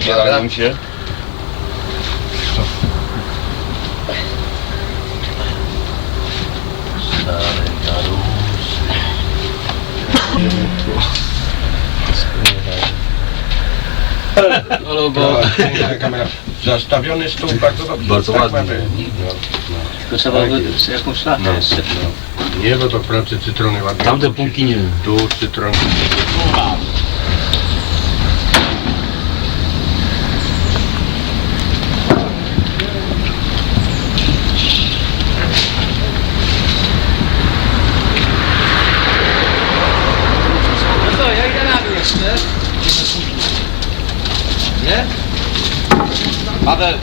Przebierają się. Ale bo... kamera. Zastawiony stół bardzo dobrze. Bardzo tak ładnie. ma być. Tylko trzeba by jakąś szlachę No. jeszcze. Nie, bo to wprawdzie cytrony ładnie. Tamte półki nie wiem. Tu cytron. No to ja idę na dół jeszcze. Nie? Paweł.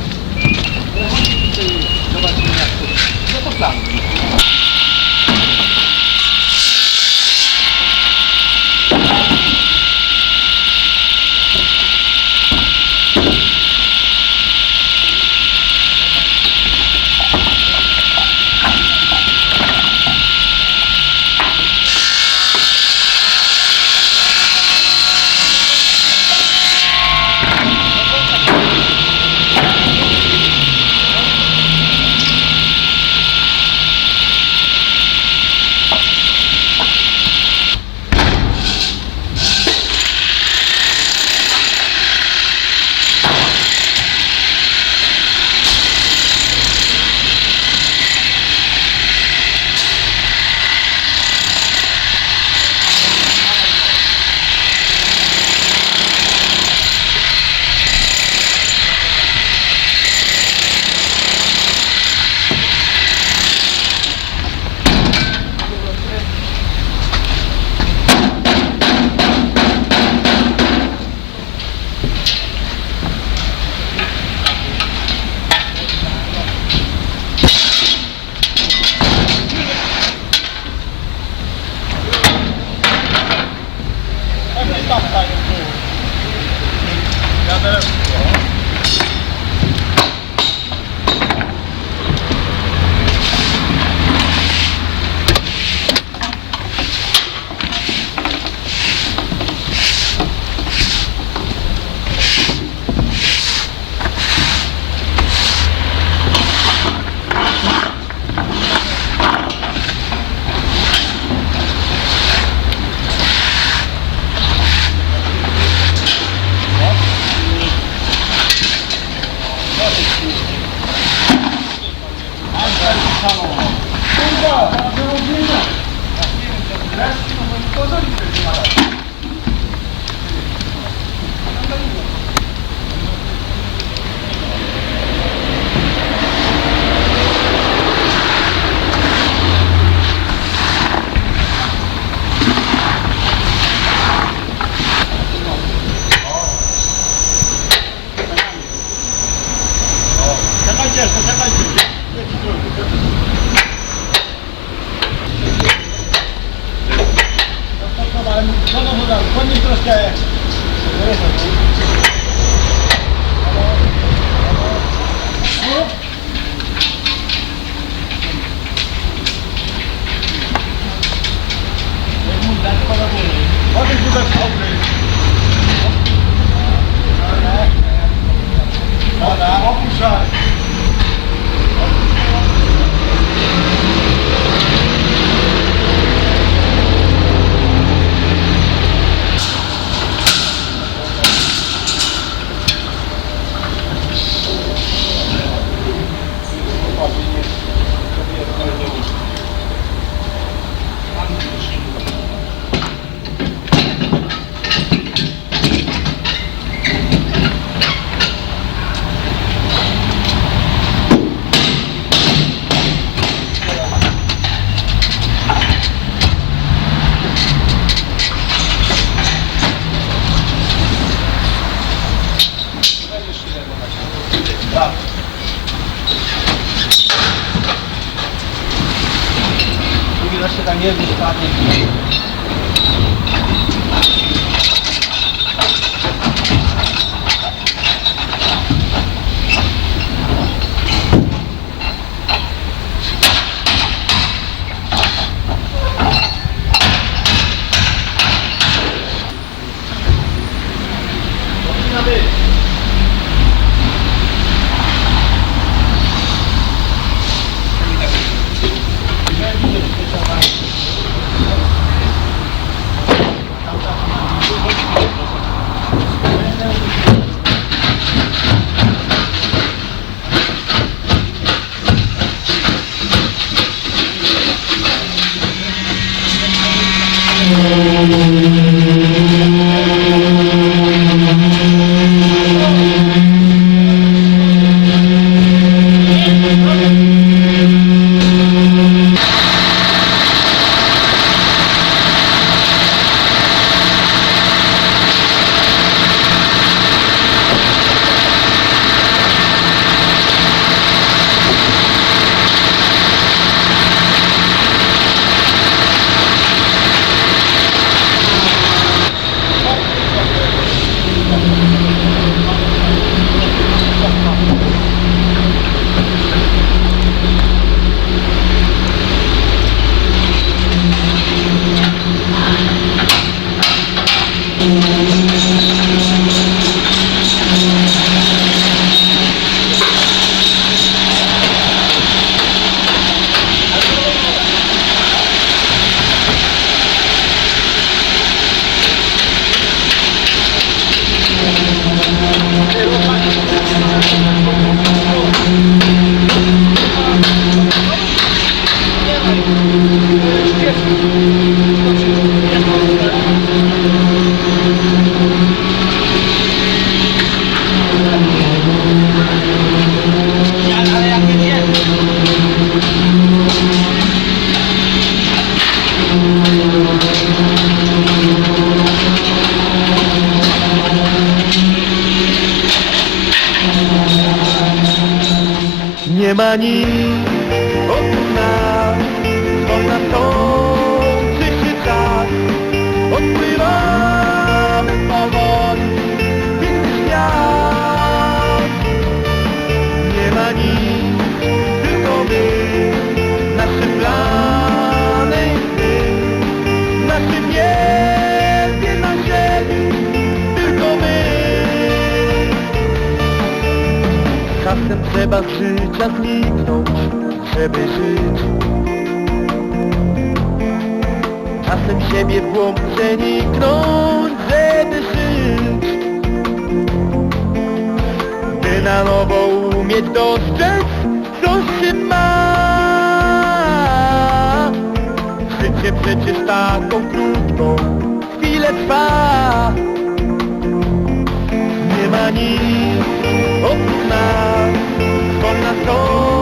Zobaczymy jak to. No to plan. Jeszcze tam nie spadnie. Powinna Nie Nowo umieć dostrzec, co się ma. Życie przecież taką krótką chwilę trwa. Nie ma nic oprócz nas, wolna kończy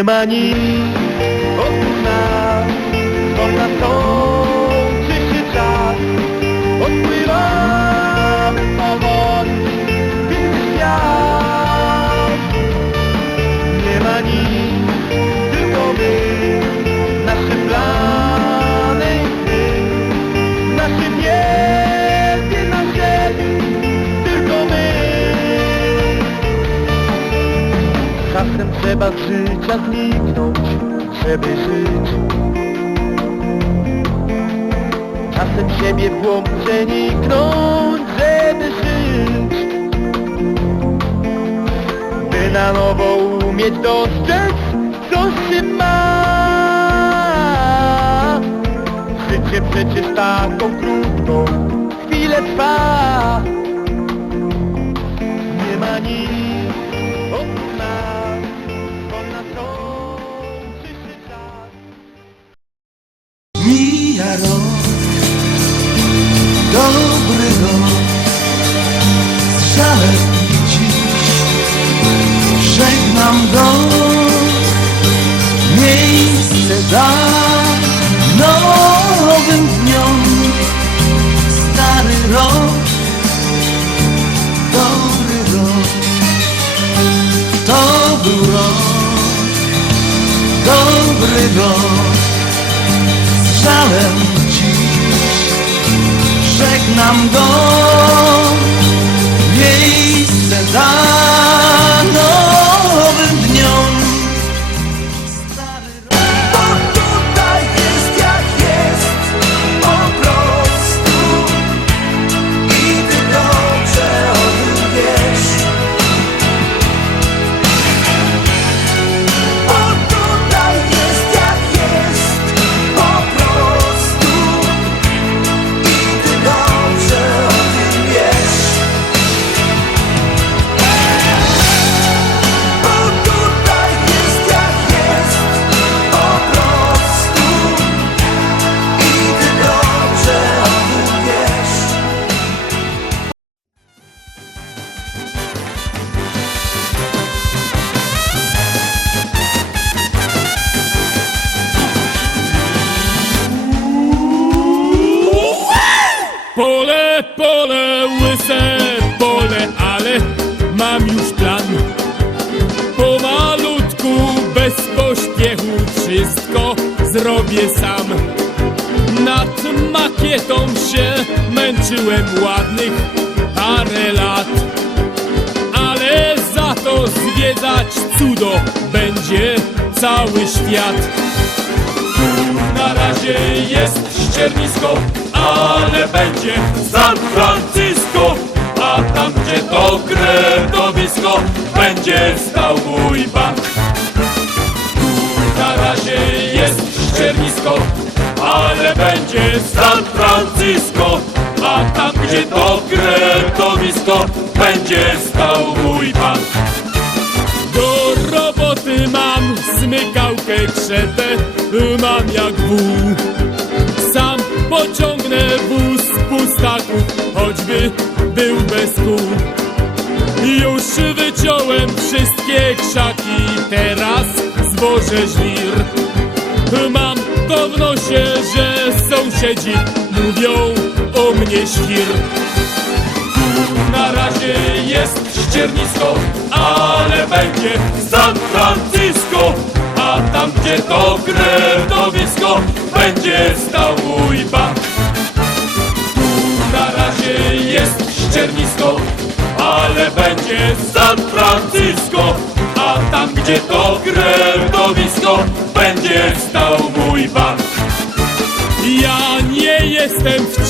Nie trzeba z życia zniknąć, żeby żyć. Czasem siebie w głąb przeniknąć, żeby żyć. By na nowo umieć dostrzec, co się ma. Życie przecież taką krótką chwilę trwa. Nie ma nic dobry rok z żalem dziś żegnam go. Sam. Nad makietą się męczyłem ładnych parę lat. Ale za to zwiedzać cudo będzie cały świat. Na razie jest ściernisko, ale będzie San Francisco A tam gdzie to kretowisko Będzie stał mój bank ściernisko, ale będzie San Francisco A tam gdzie to kretowisko Będzie stał mój bank do roboty mam smykałkę krzetę, mam jak wół. Sam pociągnę wóz pustaków, choćby był bez kół. Już wyciąłem wszystkie krzaki, teraz zwożę żwir. Mam to w nosie, że sąsiedzi mówią o mnie świr. Tu na razie jest ściernisko, ale będzie San Francisco. A tam gdzie to kretowisko, będzie stał mój bank. Tu na razie jest ściernisko, ale będzie San Francisco.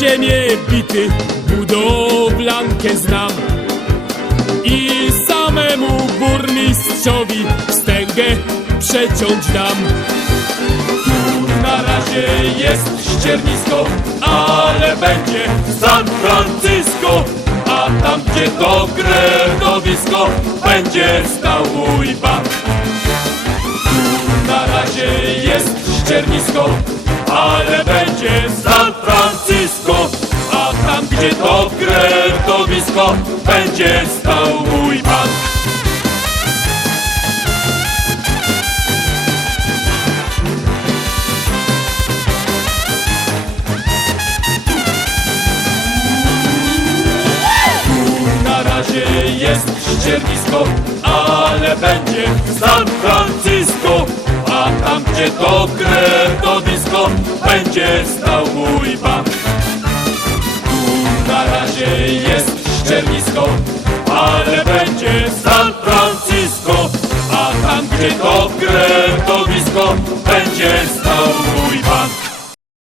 Ciemię bity, budowlankę znam i samemu burmistrzowi wstęgę przeciąć dam. Tu na razie jest ściernisko, ale będzie San Francisco, a tam gdzie to kretowisko, będzie stał mój bank. Tu na razie jest ściernisko, ale będzie San Francisco, będzie stał mój bank. Na razie jest ściernisko, ale będzie San Francisco, a tam gdzie to kretowisko, będzie stał mój. Tu na razie jest będzie ale będzie San Francisco. A tam, gdzie to kretowisko, będzie stał mój bank.